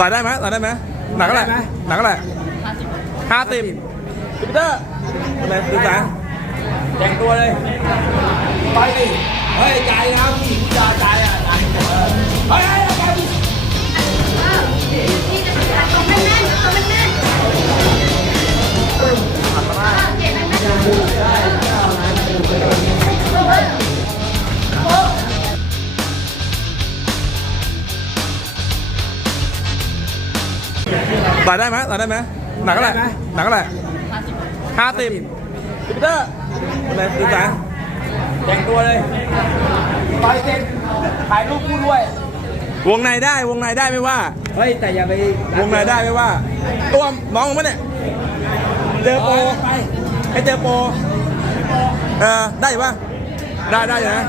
ต่อยได้ไหมต่อยได้ไหมหนักเท่าไหร่หนักเท่าไหร่ห้าสิบพีเตอร์อะไรดูสายแต่งตัวเลย ไปดิ เฮ้ยใจนะผู้หญิงผู้ชายใจอะใจเออเฮ้ย ต่อยได้ไหมต่อยได้ไหมหนักเท่าไหร่หนักเท่าไหร่ห้าสิบพีเตอร์อะไรดูสายแต่งตัวเลยไปเด็ถ่ายรูปคู่ด้วย วงในได้วงในได้ไม่ว่า เฮ้ย แต่อย่าไป วงในได้ไม่ว่า ตัวน้องมั้ยเนี่ย เจอโปรไปให้เจอโปรเออได้อยู่ปะได้ได้อยู่นะ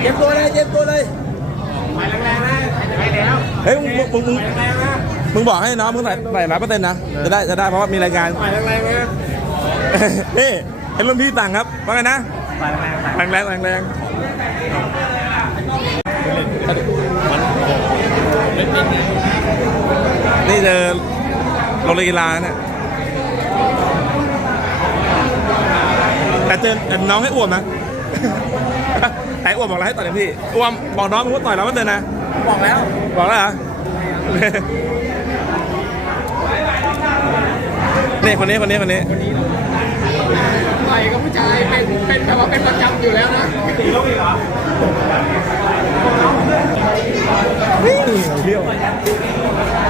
เจ็บตัวเลยเจ็บตัวเลยไปแรงๆนะไปแล้ว เฮ้ยมึงมึงมึง มึงแรงๆนะมึงบอกให้น้องมึงใส่ใส่ร้อยเปอร์เซ็นต์นะ จะได้จะได้เพราะว่ามีรายการไปแรงๆนะนี่ให้รุ่นพี่สั่งครับ ว่าไงนะไปแรงๆไปแรงแรงแรงแรงนี่เจอโรงเรียนกีฬาเนี่ยแต่เจอแต่น้องให้อ้วมนะไอ้อ้วมบอกเราให้ต่อยเต็มที่อ้วมบอกน้องมึงว่าต่อยเราไม่เตือนนะ บอกแล้ว บอกแล้วเหรอ นี่คนนี้คนนี้คนนี้ต่อยกับผู้ชายเป็นเป็นแบบว่าเป็นประจำอยู่แล้วนะตีลูกอีกเหรอเที่ยว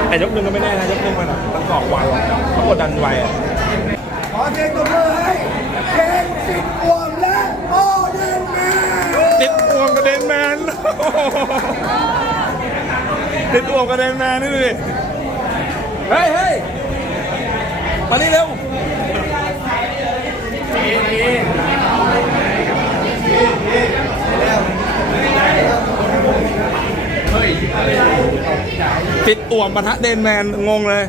แต่ยกหนึ่งก็ไม่แน่นะยกหนึ่งมันอะมันกรอกไวอะเขากดดันไวอะขอเสียงตบมือให้เพลงสิบอวมและโอเดนแมนติดอ่วมกระเด็นแมนติดอ่วมกระเด็นแมนนี่ดูดิเฮ้ยเฮ้ย มานี่เร็วติดอ่วมปะทะเดนแมน งงเลย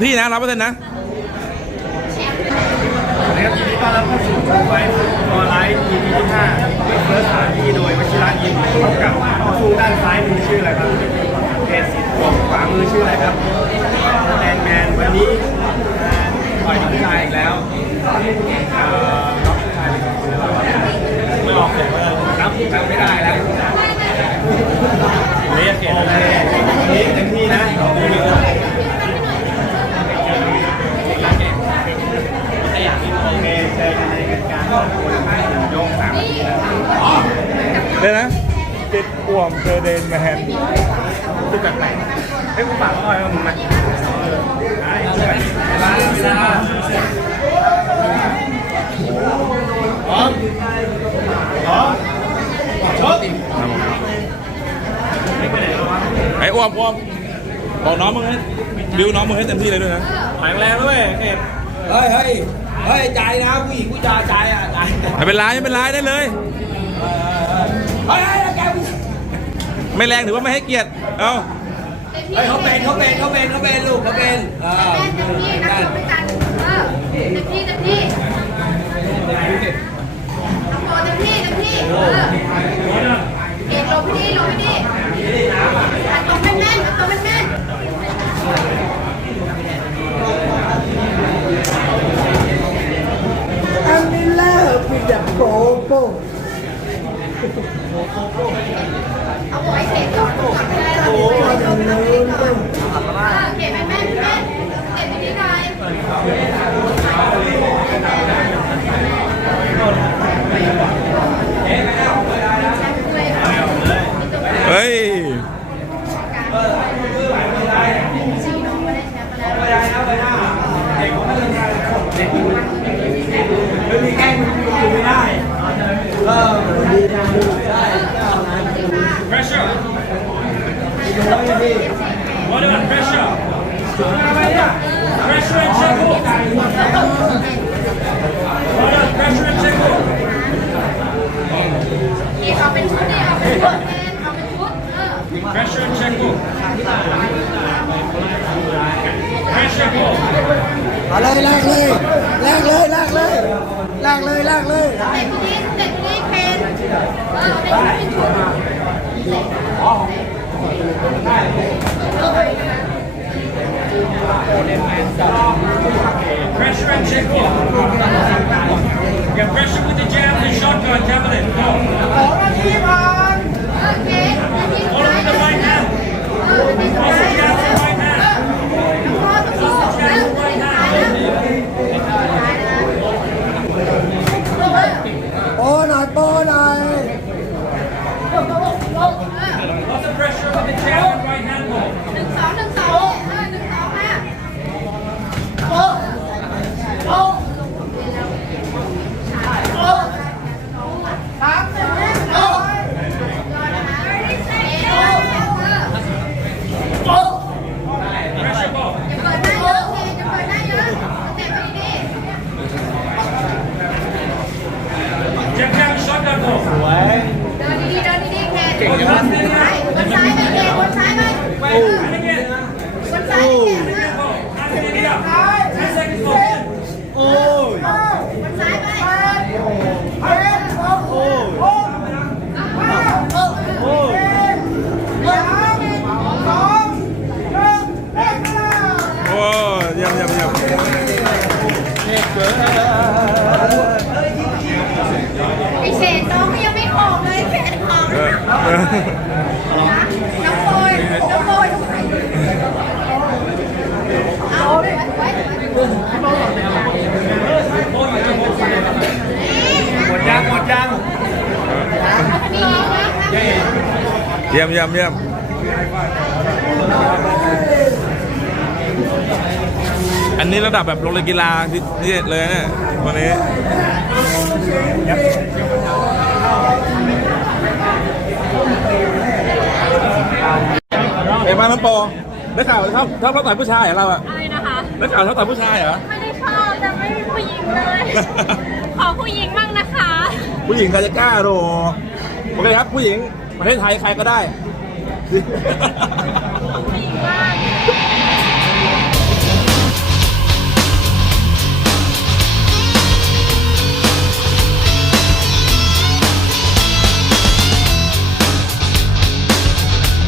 พี่นะรับเปอร์เซ็นต์นะนะครับยินดีต้อนรับเข้าสู่ชูไฟออนไลน์ EP ที่5เฟิร์สถานที่โดยวชิระยิมพบกับคู่ด้านซ้ายมือชื่ออะไรครับ เพจสีทองขวามือชื่ออะไรครับแอน ฝากหน่อยว่ามึงมาได้ด้วยเวลาเวลาพร้อมพร้อมชกไอ้อ้วมอ้วมบอกน้องมึงให้บิวน้องมึงให้เต็มที่เลยด้วยนะแข็งแรงด้วยเอ็ดเฮ้ยเฮ้ยเฮ้ยใจนะผู้หญิงผู้ชายใจอะใจไม่เป็นไรไม่เป็นไรได้เลยเฮ้ยเฮ้ยแกผู้ไม่แรงถือว่าไม่ให้เกียรติ เอ้า เฮ้ยเขาเป็นเขาเป็นเขาเป็นเขาเป็นลูกเขาเป็นเออๆเต็มที่นะตัวเป็นกันเออเต็มที่เต็มที่ทำตัวเต็มที่เต็มที่เออเอกลงพี่ดีลงพี่ดีตรงแน่นๆตรงแน่นๆอันนี้เลิกพี่จะโกโก้ Pressure and check You're pressure with the jab and the shotgun, Devlin. Go. ไอเศษน้องก็ยังไม่ออกเลยแขนของเออเออน้องโบยน้องโบยเอาไว้ไว้หมดยังหมดยังมีอีกนะเยี่ยมเยี่ยมเยี่ยม อันนี้ระดับแบบโรงเรียนกีฬาที่นี่เลยเนี่ยวันนี้เป็นมาน้องโปได้ข่าวชอบชอบชอบต่อยผู้ชายเหรอเราอะอะไรนะคะ ได้ข่าวชอบต่อยผู้ชายเหรอ ไม่ได้ชอบแต่ไม่มีผู้หญิงเลย ขอผู้หญิงบ้างนะคะ ผู้หญิงใครจะกล้าโดโอเคครับผู้หญิงประเทศไทยใครก็ได้ผู้หญิงบ้าง